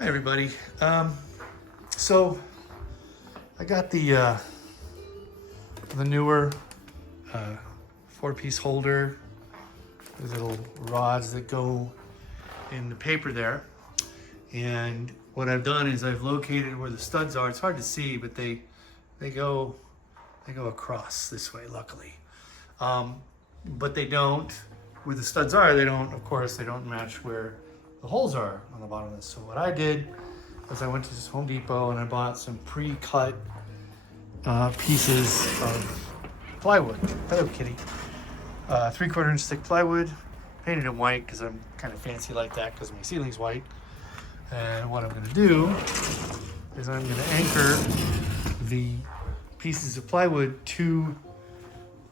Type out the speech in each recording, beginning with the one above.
Hi everybody. So I got the newer four-piece holder with little rods that go in the paper there. And what I've done is I've located where the studs are. It's hard to see, but they go across this way, luckily. But they don't, where the studs are, they don't, of course, they don't match where the holes are on the bottom of this. So what I did was I went to this Home Depot and I bought some pre-cut pieces of plywood. Hello, kitty. 3/4 inch thick plywood, painted it white because I'm kind of fancy like that because my ceiling's white. And what I'm gonna do is I'm gonna anchor the pieces of plywood to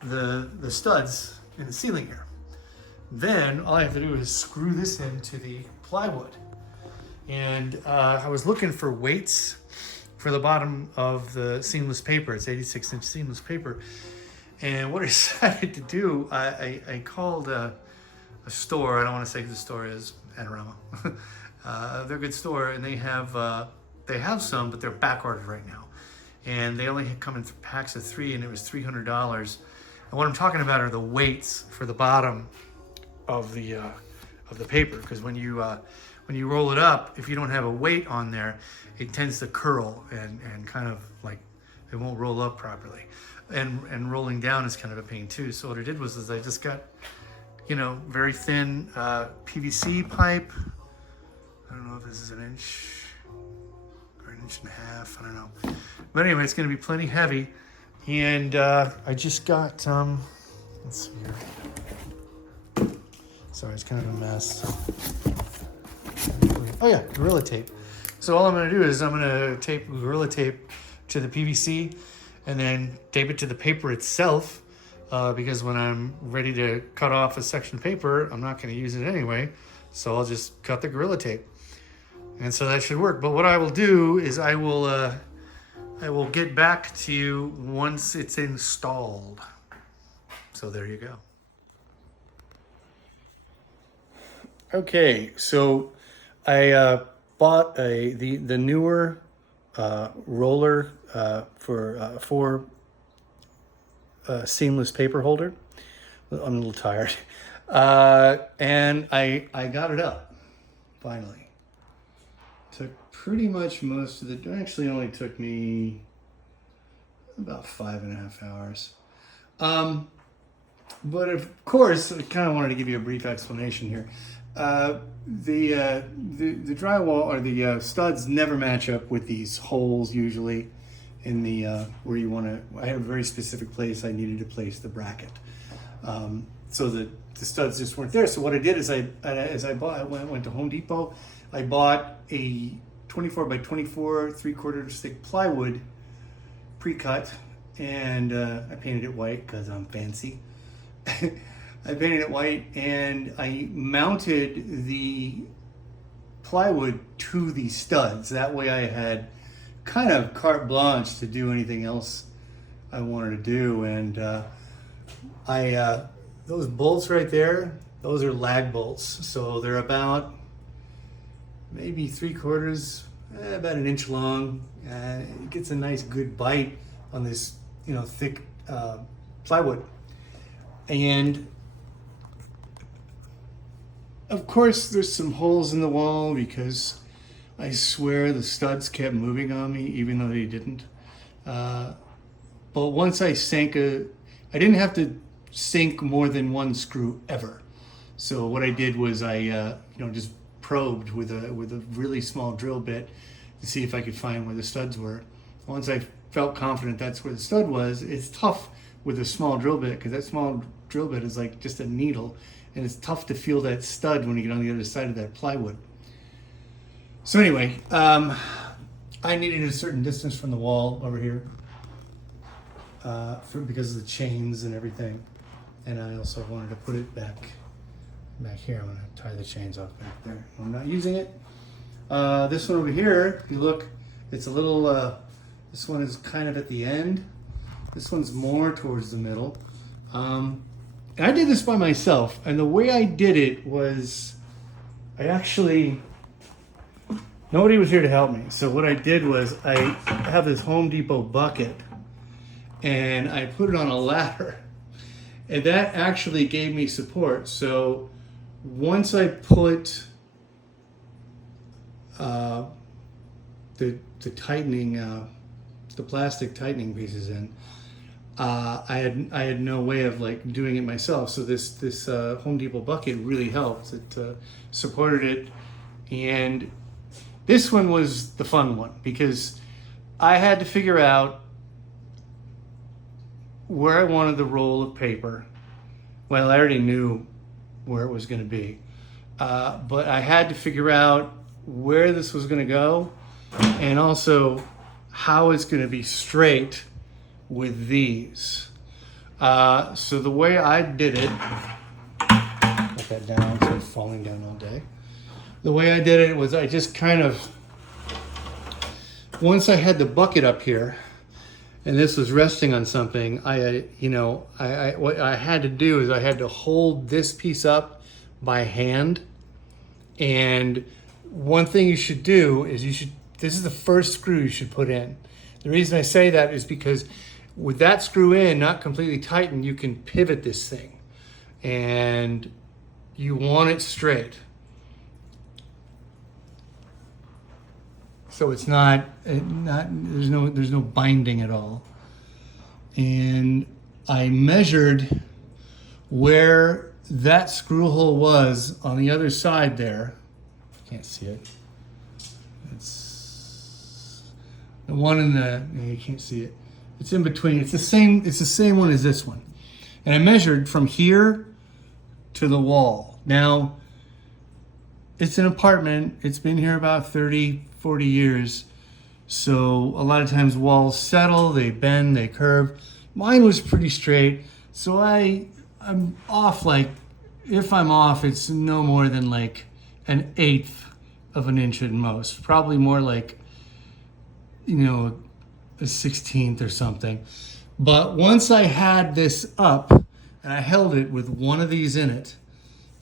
the studs in the ceiling here. Then all I have to do is screw this into the plywood. And I was looking for weights for the bottom of the seamless paper. It's 86-inch seamless paper. And what I decided to do, I called a store. I don't want to say who the store is, Adorama. They're a good store, and they have some, but they're back ordered right now. And they only come in packs of 3, and it was $300. And what I'm talking about are the weights for the bottom of the paper, because when you roll it up, if you don't have a weight on there, it tends to curl and kind of like it won't roll up properly, and rolling down is kind of a pain too. So what I did was I just got very thin PVC pipe. I don't know if this is an inch or an inch and a half. I don't know, but anyway, it's going to be plenty heavy. And I just got let's see here. Sorry, it's kind of a mess. Oh yeah, Gorilla Tape. So all I'm gonna do is I'm gonna tape Gorilla Tape to the PVC and then tape it to the paper itself, because when I'm ready to cut off a section of paper, I'm not gonna use it anyway. So I'll just cut the Gorilla Tape. And so that should work. But what I will do is I will get back to you once it's installed. So there you go. Okay, so I bought the newer roller for seamless paper holder. I'm a little tired, and I got it up finally. Took pretty much most of the. Actually, only took me about 5.5 hours. But of course, I kind of wanted to give you a brief explanation here. The drywall or the studs never match up with these holes usually in the where you want to. I have a very specific place I needed to place the bracket, so the studs just weren't there. So what I did is I went to Home Depot. I bought a 24 by 24 3/4 inch thick plywood pre-cut, and I painted it white because I'm fancy. I painted it white and I mounted the plywood to the studs. That way I had kind of carte blanche to do anything else I wanted to do. And those bolts right there, those are lag bolts. So they're about maybe 3/4, about an inch long. It gets a nice good bite on this, thick plywood. And of course, there's some holes in the wall because I swear the studs kept moving on me, even though they didn't. But once I I didn't have to sink more than one screw ever. So what I did was I, just probed with a really small drill bit to see if I could find where the studs were. Once I felt confident that's where the stud was, it's tough with a small drill bit because that small drill bit is like just a needle. And it's tough to feel that stud when you get on the other side of that plywood. So anyway, I needed a certain distance from the wall over here because of the chains and everything. And I also wanted to put it back here. I'm gonna tie the chains off back there. I'm not using it. This one over here, if you look, it's a little, this one is kind of at the end. This one's more towards the middle. And I did this by myself, and the way I did it was I actually, nobody was here to help me. So what I did was I have this Home Depot bucket and I put it on a ladder, and that actually gave me support. So once I put the tightening, the plastic tightening pieces in, I had no way of like doing it myself. So this Home Depot bucket really helped. It supported it, and this one was the fun one because I had to figure out where I wanted the roll of paper. Well, I already knew where it was going to be, but I had to figure out where this was going to go, and also how it's going to be straight with these. So the way I did it, put that down so it's falling down all day. The way I did it was I just kind of, once I had the bucket up here and this was resting on something, what I had to do is I had to hold this piece up by hand. And one thing you should do is this is the first screw you should put in. The reason I say that is because with that screw in, not completely tightened, you can pivot this thing. And you want it straight. So it's there's no binding at all. And I measured where that screw hole was on the other side there. Can't see it. It's the one you can't see it. It's in between. It's the same one as this one. And I measured from here to the wall. Now, it's an apartment. It's been here about 30, 40 years. So a lot of times walls settle, they bend, they curve. Mine was pretty straight. So I'm off, like, if I'm off, it's no more than like 1/8 of an inch at most. Probably more like, a 16th or something. But once I had this up and I held it with one of these in it,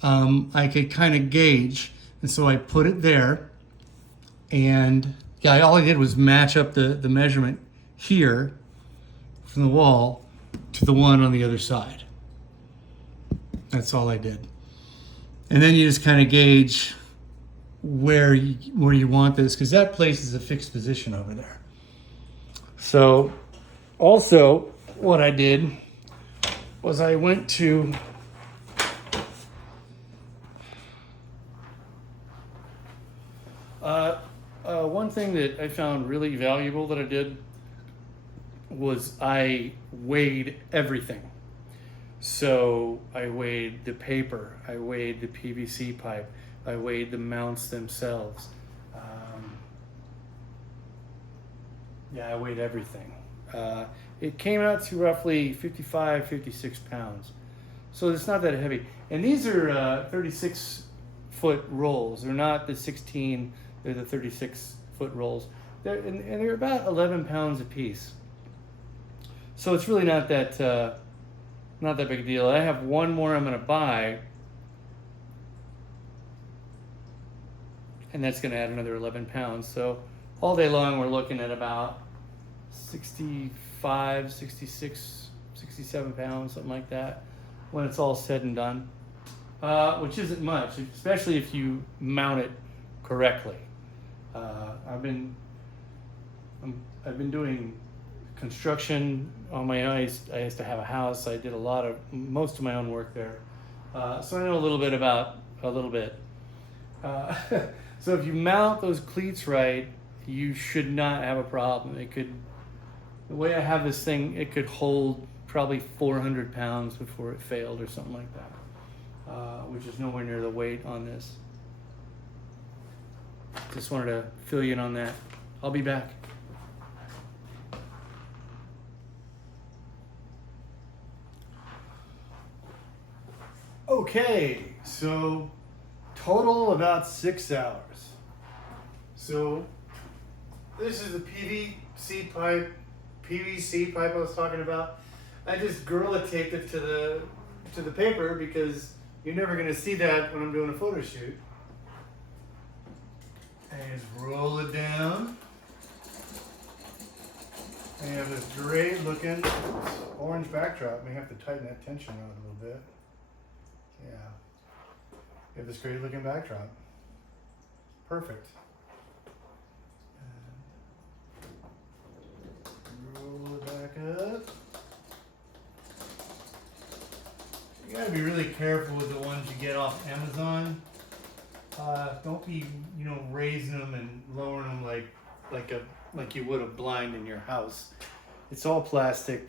I could kind of gauge. And so I put it there, and all I did was match up the measurement here from the wall to the one on the other side. That's all I did. And then you just kind of gauge where you want this, because that place is a fixed position over there. So also what I did was I went to one thing that I found really valuable that I did was I weighed everything. So I weighed the paper, I weighed the PVC pipe, I weighed the mounts themselves. I weighed everything. It came out to roughly 55, 56 pounds. So it's not that heavy. And these are 36-foot rolls. They're not the 16, they're the 36-foot rolls. They're about 11 pounds a piece. So it's really not that big a deal. I have one more I'm going to buy, and that's going to add another 11 pounds. So all day long we're looking at about 65, 66, 67 pounds, something like that, when it's all said and done, which isn't much, especially if you mount it correctly. I've been doing construction on my own. I used to have a house. I did most of my own work there, so I know a little bit about a little bit. So if you mount those cleats right, you should not have a problem. The way I have this thing, it could hold probably 400 pounds before it failed or something like that, which is nowhere near the weight on this. Just wanted to fill you in on that. I'll be back. Okay, so total about 6 hours. So this is the PVC pipe I was talking about. I just Gorilla taped it to the paper because you're never going to see that when I'm doing a photo shoot. And just roll it down. And you have this great looking orange backdrop. May have to tighten that tension out a little bit. Yeah. You have this great looking backdrop. Perfect. And roll it back up. You gotta be really careful with the ones you get off Amazon. Don't be, raising them and lowering them like you would a blind in your house. It's all plastic,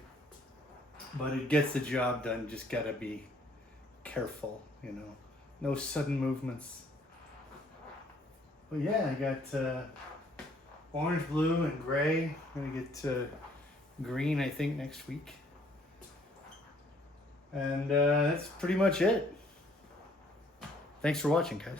but it gets the job done. Just gotta be careful, No sudden movements. But yeah, I got orange, blue, and gray. I'm gonna get green, I think, next week. And that's pretty much it. Thanks for watching, guys.